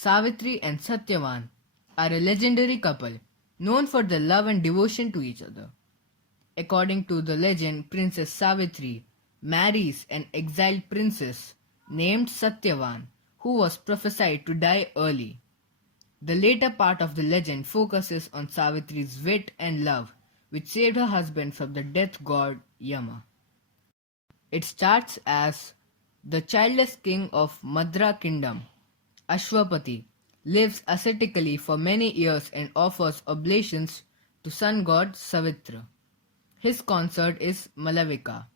Savitri and Satyavan are a legendary couple known for their love and devotion to each other. According to the legend, Princess Savitri marries an exiled princess named Satyavan who was prophesied to die early. The later part of the legend focuses on Savitri's wit and love, which saved her husband from the death god Yama. It starts as the childless king of Madra kingdom, Ashwapati, lives ascetically for many years and offers oblations to sun god Savitra. His consort is Malavika.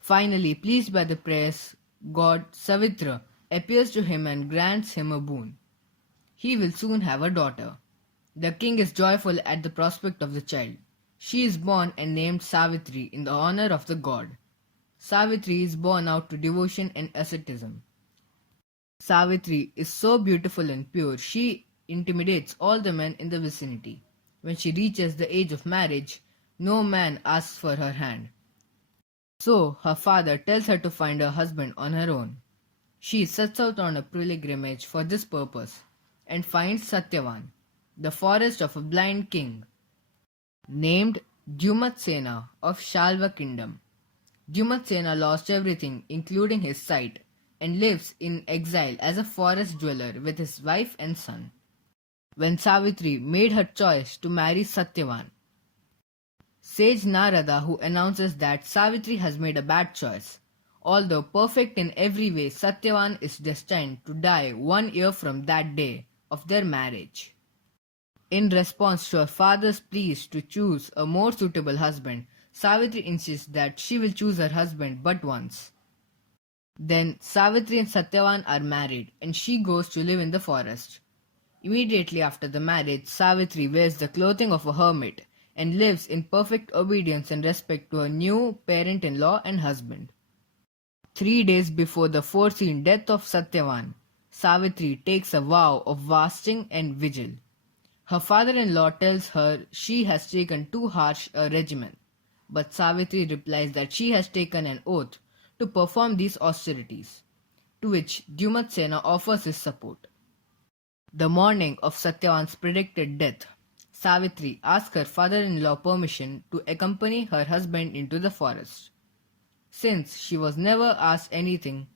Finally, pleased by the prayers, god Savitra appears to him and grants him a boon. He will soon have a daughter. The king is joyful at the prospect of the child. She is born and named Savitri in the honor of the god. Savitri is born out to devotion and asceticism. Savitri is so beautiful and pure, she intimidates all the men in the vicinity. When she reaches the age of marriage, no man asks for her hand. So her father tells her to find her husband on her own. She sets out on a pilgrimage for this purpose and finds Satyavan, the forest of a blind king, named Dyumatsena of Shalva kingdom. Dyumatsena lost everything, including his sight, and lives in exile as a forest dweller with his wife and son. When Savitri made her choice to marry Satyavan, sage Narada, who announces that Savitri has made a bad choice. Although perfect in every way, Satyavan is destined to die 1 year from that day of their marriage. In response to her father's pleas to choose a more suitable husband, Savitri insists that she will choose her husband but once. Then Savitri and Satyavan are married and she goes to live in the forest. Immediately after the marriage, Savitri wears the clothing of a hermit and lives in perfect obedience and respect to her new parent-in-law and husband. 3 days before the foreseen death of Satyavan, Savitri takes a vow of fasting and vigil. Her father-in-law tells her she has taken too harsh a regimen, but Savitri replies that she has taken an oath to perform these austerities, to which Dyumatsena offers his support. The morning of Satyavan's predicted death, Savitri asks her father-in-law permission to accompany her husband into the forest. Since she was never asked anything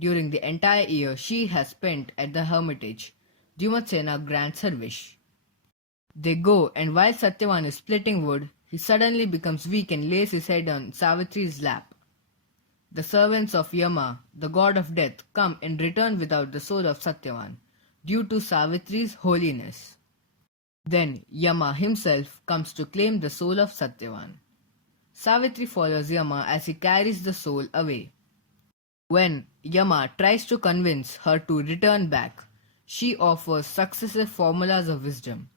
during the entire year she has spent at the hermitage, Dyumatsena grants her wish. They go, and while Satyavan is splitting wood, he suddenly becomes weak and lays his head on Savitri's lap. The servants of Yama, the god of death, come and return without the soul of Satyavan, due to Savitri's holiness. Then Yama himself comes to claim the soul of Satyavan. Savitri follows Yama as he carries the soul away. When Yama tries to convince her to return back, she offers successive formulas of wisdom.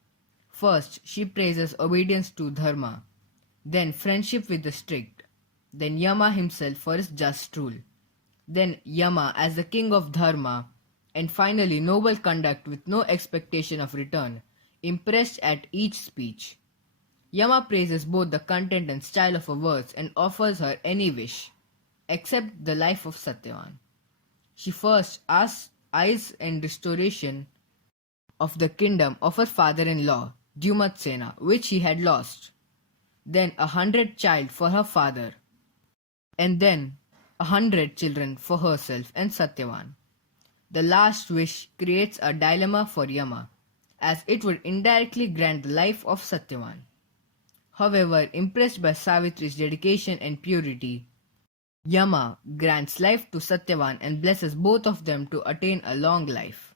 First, she praises obedience to Dharma, then friendship with the strict, then Yama himself for his just rule, then Yama as the king of Dharma, and finally noble conduct with no expectation of return, impressed at each speech. Yama praises both the content and style of her words and offers her any wish, except the life of Satyavan. She first asks eyes and restoration of the kingdom of her father-in-law, Dyumatsena, which he had lost, then 100 child for her father, and then 100 children for herself and Satyavan. The last wish creates a dilemma for Yama, as it would indirectly grant the life of Satyavan. However, impressed by Savitri's dedication and purity, Yama grants life to Satyavan and blesses both of them to attain a long life.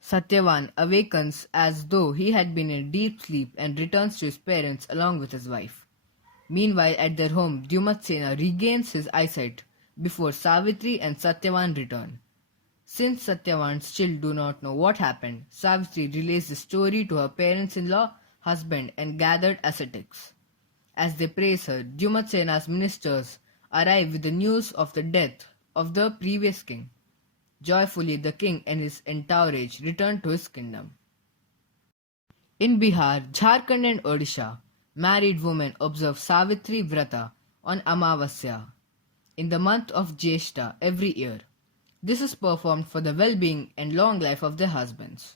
Satyavan awakens as though he had been in deep sleep and returns to his parents along with his wife. Meanwhile, at their home, Dyumatsena regains his eyesight before Savitri and Satyavan return. Since Satyavan still do not know what happened, Savitri relays the story to her parents-in-law, husband and gathered ascetics. As they praise her, Dyumatsena's ministers arrive with the news of the death of the previous king. Joyfully the king and his entourage return to his kingdom. In Bihar, Jharkhand and Odisha, married women observe Savitri Vrata on Amavasya in the month of Jyeshta every year. This is performed for the well being and long life of their husbands.